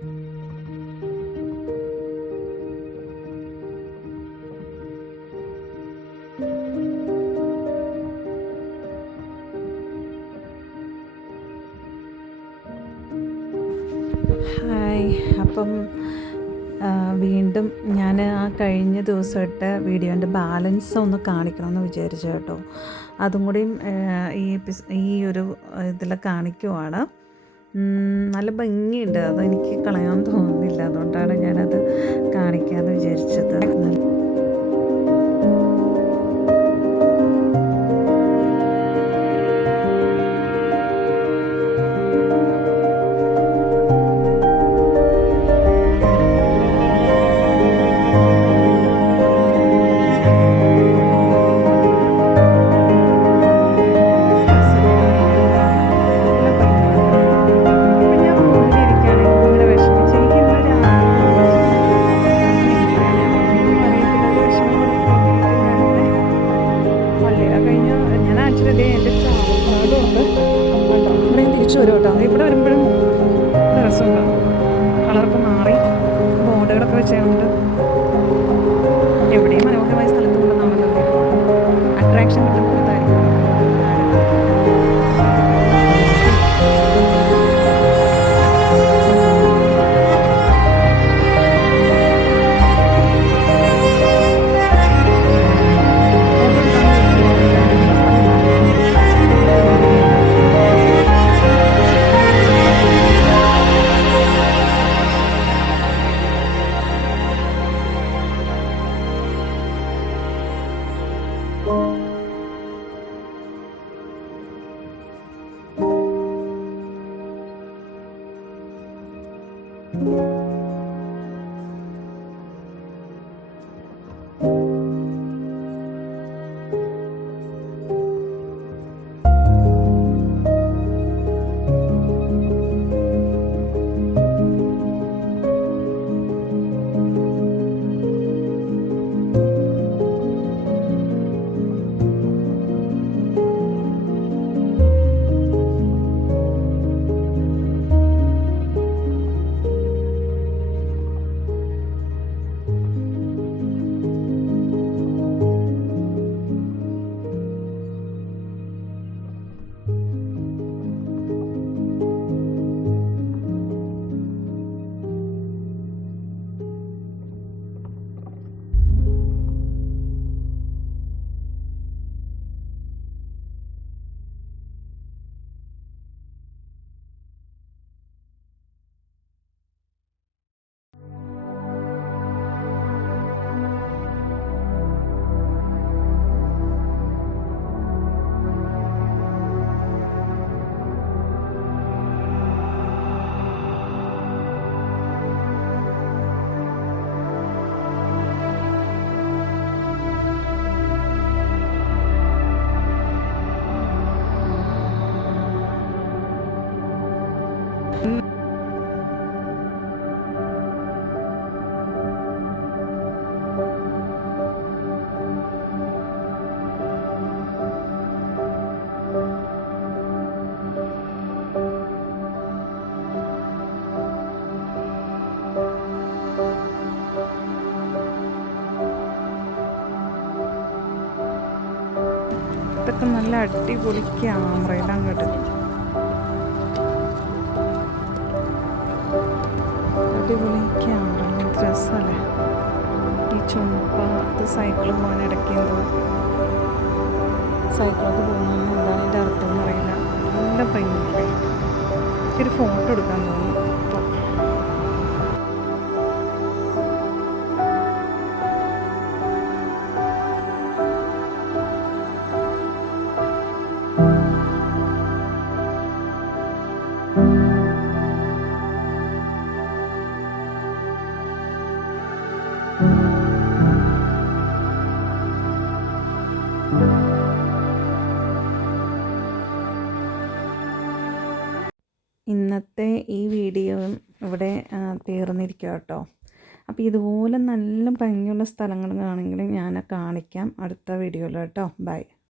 Hi അപ്പം വീണ്ടും ഞാൻ ആ കഴിഞ്ഞ ദിവസം ഇട്ട വീഡിയോന്റെ ബാലൻസ് ഒന്ന് കാണിക്കണമെന്ന് വിചാരിച്ചു കേട്ടോ. അതും കൂടിയും ഈ എപ്പിസ് ഈ ഒരു ഇതിൽ കാണിക്കുവാണ്. നല്ല ഭംഗിയുണ്ട്. അതെനിക്ക് കളയാൻ തോന്നുന്നില്ല. അതുകൊണ്ടാണ് ഞാനത് കാണിക്കാമെന്ന് വിചാരിച്ചത്. ഇവിടെ വരുമ്പോഴും രസമുണ്ടാവും കളറൊക്കെ മാറി ബോർഡുകളൊക്കെ എവിടെയും ഇതൊക്കെ നല്ല അടിപൊളി ക്യാമറയിലാണ് അങ്ങോട്ട് അടിപൊളി ക്യാമറ എന്ത് രസമല്ലേ ഈ ചുമപ്പ ഇത് സൈക്കിൾ പോകാൻ ഇടയ്ക്കെന്തോ സൈക്കിളൊക്കെ പോകുന്നതാണ്. എന്താണ് എന്റെ അർത്ഥം എന്ന് അറിയില്ല. നല്ല ഭംഗിയല്ലേ? ഒരു ഫോട്ടോ എടുക്കാൻ തോന്നുന്നു. ഇവിടെ തീർന്നിരിക്കുക കേട്ടോ അപ്പോൾ ഇതുപോലെ നല്ല ഭംഗിയുള്ള സ്ഥലങ്ങൾ ആണെങ്കിൽ ഞാൻ കാണിക്കാം അടുത്ത വീഡിയോയിൽ കേട്ടോ. ബൈ.